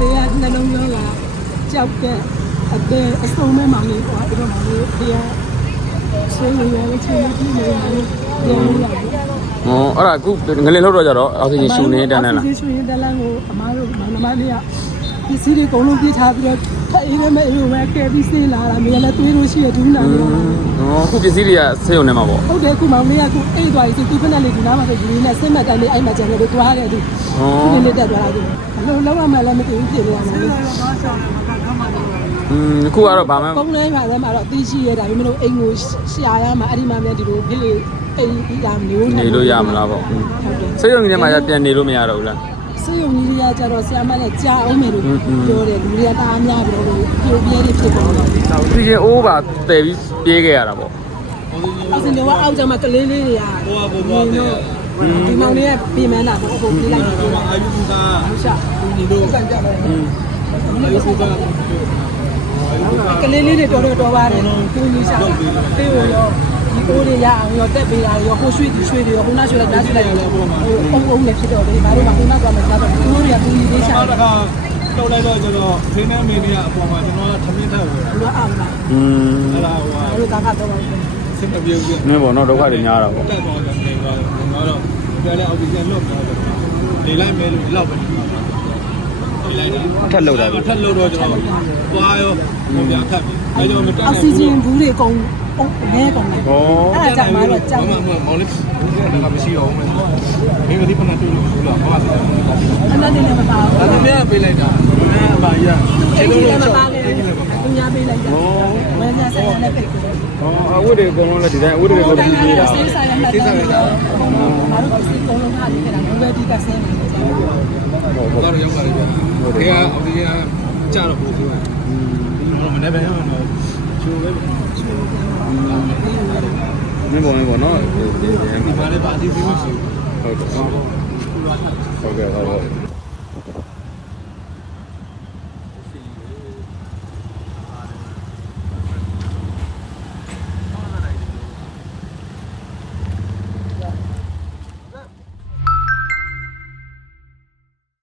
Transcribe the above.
တရားနှလုံးရောလာကြောက်တဲ့အတဲ့အဆုံးမဲ့မောင်လေးပေါ့အဲ့တော့မောင်လေးတရားဆွေးနွေးရတဲ့ချိန်ကြီးနေတယ်ပြန်လို့ရတယ်ဟောအဲ့ဒါအခုငလင်လောက်တော့ကြတော့အောက်ဆီဂျင်ရှူနေတန်းနေလားဒီရှူရင်တန်းလန်းကိုအမားတို့မောင်နှမလေးက ပစ္စည်းတွေအကုန်လုံးပြစ်ထားပြီးတော့ခအေးနဲ့မအေးကိုပဲကယ်ပြီးစေးလာတာမင်းလည်းသွေးလို့ရှိရဒူးနာနေတာဟောအခုပစ္စည်းတွေကဆေးရုံထဲမှာပေါ့ဟုတ်တယ်အခုမောင်လေးကအခုအိတ်သွားပြီဆိုသူခဏလေးဒူးနာမှာဆိုဒီလေးနဲ့စိတ်မတန်လေးအိမ်မှာကျန်နေလို့တွားတယ်သူဟောဒီလေးတက်သွားတာသူဘလို့လောက်ရမှလည်းမသိဘူးဖြစ်နေတာဆေးရုံကဘာဆောင်လဲမကတော့မှတော့อืมခုကတော့ဗာမန်းကုန်းလဲမှာလည်းမှာတော့တီးရှိရဒါပေမဲ့လို့အိမ်ကိုရှာရမှာအဲ့ဒီမှာလည်းဒီလိုဖြစ်လေအိမ်ကြီးရမျိုးနေလို့ရမလားပေါ့ဆေးရုံကြီးထဲမှာပြန်နေလို့မရတော့ဘူးလား စေယုံကြီးတွေကကြတော့ဆရာမလည်းကြာအောင်မယ်လို့ပြောတယ်လူတွေကတအားများပြီးတော့ပြိုပြဲနေဖြစ်သွားတယ်အောက်ဆီဂျင်အိုးပါတည်ပြီးပြေးခဲ့ရတာပေါ့။အဲ့စင်တော့အောက်ကျမှကလေးလေးတွေကဟိုကဘိုးဘွားတွေဒီမောင်လေးကပြင်မန်းတာပေါ့ဟိုပြေးလိုက်တယ်ပြောတာအာယုဘူက။ရှာဒီလိုကန်ကြတယ်อืมအာယုဘူကကလေးလေးတွေတော်တော်တော်ပါတယ်။ကိုကြီးရှာတေးရော ဒီကိုတွေရအောင်ရောတက်ပေးတာရောဟိုရွှေ့ဒီရွှေ့တွေရောခုနရွှေ့လိုက်နားရွှေ့လိုက်ရောဟိုအုံအုံနဲ့ဖြစ်တော့တယ်။ဒါတို့ကခုနကမှစားတော့ကိုတွေကကိုကြီးလေးရှာနောက်တတစ်ယ်ခါတော့လိုက်တော့ကျွန်တော်ခင်းနေမင်းကြီးအပေါ်မှာကျွန်တော်ထမင်းထက်ဝယ်။ဘလို့အောင်လားอืมအဲ့ဒါဟို။ဒါတို့ကကတော့စင်မပြေဘူးနင်းပေါ့နော်ဒုက္ခတွေများတာပေါ့တက်သွားတယ်နေသွားတယ်တော့ပြန်လဲအောက်ဆီဂျင်လွတ်သွားတယ်လေလိုက်မဲလို့ဒီလောက်ပဲလေလိုက်တယ်ထက်လောက်တာထက်လို့တော့ကျွန်တော်သွားရော ဘုံပြထပ်ပြီအဲကြောင့်မတက်အောက်ဆီဂျင်ဘူးတွေကုန်နဲကုန်တယ်ဟောအဲ့ဒါကြောင့်မတော့ကြောက်မမမောင်လေးကမရှိတော့ဘူးမင်းကဒီပနတူလို့ဆိုတော့ဘာသာအနတ်တွေလည်းမပါဘူးအဲ့ဒါမြတ်ပေးလိုက်တာမင်းအပါရအိမ်ကြီးလည်းမပါခဲ့ဘူး။သူများပေးလိုက်တာ။မင်းများဆက်ရတဲ့ပိတ်ကိုဟောအဝတ်တွေအကုန်လုံးလည်းဒီတိုင်းအဝတ်တွေအကုန်လုံးပြေးတာဆေးဆိုင်ရမှတ်တယ်။ဘာလို့ဒီကုန်းလုံးထားနေတာလဲ။ဘယ်ဒီကဆင်းနေလဲ။ဟုတ်ပါတော့ရောက်ပါလိမ့်မယ်ဒီကအော်ဒီကကြတော့ပို့ဆိုတ ယ်မနေ့ပဲရောက်တော့ချိုးပဲမင်းပေါ့မင်းပေါ့နော်ဒီဒီဒီပါလေပါဒီပြီးမရှိဟုတ်တယ်ဟုတ်ကဲ့ဟုတ်ကဲ့